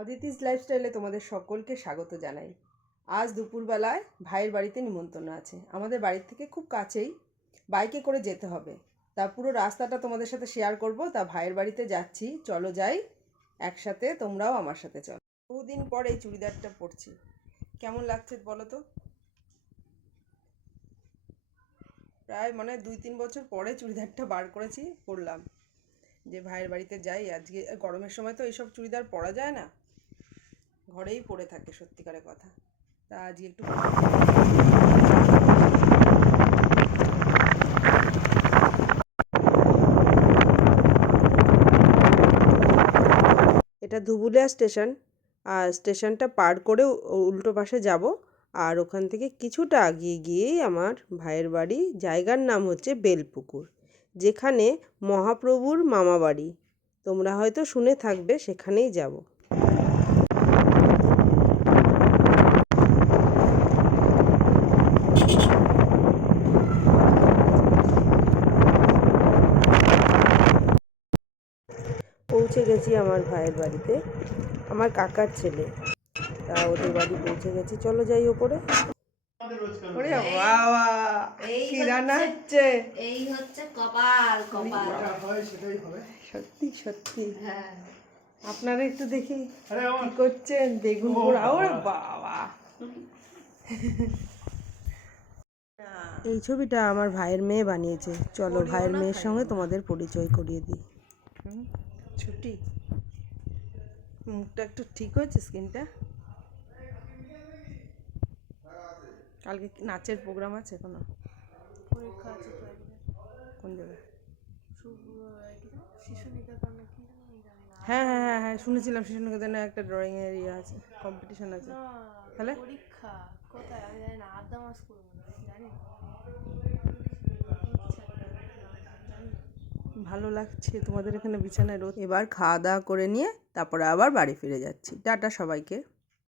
অদিতিস লাইফস্টাইলে তোমাদের সকলকে স্বাগত জানাই। আজ দুপুরবেলায় ভাইয়ের বাড়িতে নিমন্ত্রণ আছে। আমাদের বাড়ির থেকে খুব কাছেই, বাইকে করে যেতে হবে। তা পুরো রাস্তাটা তোমাদের সাথে শেয়ার করব। তা ভাইয়ের বাড়িতে যাচ্ছি, চলো যাই একসাথে, তোমরাও আমার সাথে চলো। বহুদিন পর এই চুড়িদারটা পরছি, কেমন লাগছে বলো তো? প্রায় 2-3 বছর পরে চুড়িদারটা বার করেছি, পরলাম। যে ভাইয়ের বাড়িতে যাই আজকে, গরমের সময় তো এইসব চুড়িদার পরা যায় না, ঘরেই পড়ে থাকে সত্যিকারের কথা। তা আজকে একটু এটা ধুবুলিয়া স্টেশন, আর স্টেশনটা পার করে উল্টো পাশে যাব। আর ওখান থেকে কিছুটা এগিয়ে গিয়েই আমার ভাইয়ের বাড়ি। জায়গার নাম হচ্ছে বেলপুকুর, যেখানে মহাপ্রভুর মামা বাড়ি। তোমরা হয়তো শুনে থাকবে, সেখানেই যাব। পৌঁছে গেছি আমার ভাইয়ের বাড়িতে, আমার কাকার ছেলে। তা ওদের বাড়ি পৌঁছে গেছি, চলো যাই ওপরে। ওরে বাবা, কি রান্না হচ্ছে? এই হচ্ছে কপাল কপাল। সত্যি সত্যি। হ্যাঁ, আপনারা একটু দেখি কি করছেন। বেগুন পোড়া, ওরে বাবা। এই ছবিটা আমার ভাইয়ের মেয়ে বানিয়েছে। চলো ভাইয়ের মেয়ের সঙ্গে তোমাদের পরিচয় করিয়ে দিই। ছুটি, মুখটা একটু ঠিক হয়েছে, স্কিনটা। কালকে নাচের প্রোগ্রাম আছে কোনো? পরীক্ষা আছে তো একদিন। কোন জায়গায়? শিশু নিকেতন নাকি জানি না। হ্যাঁ হ্যাঁ হ্যাঁ হ্যাঁ, শুনেছিলাম শিশু নিকেতনে একটা ড্রয়িং এর ইয়ে আছে, কম্পিটিশন আছে। তাহলে পরীক্ষা কোথায় আমি জানি না, আদামা স্কুল জানি না। ভালো লাগছে তোমাদের এখানে বিছানায় রোদ। এবার খাওয়া দাওয়া করে নিয়ে তারপরে আবার বাড়ি ফিরে যাচ্ছি। টাটা সবাইকে।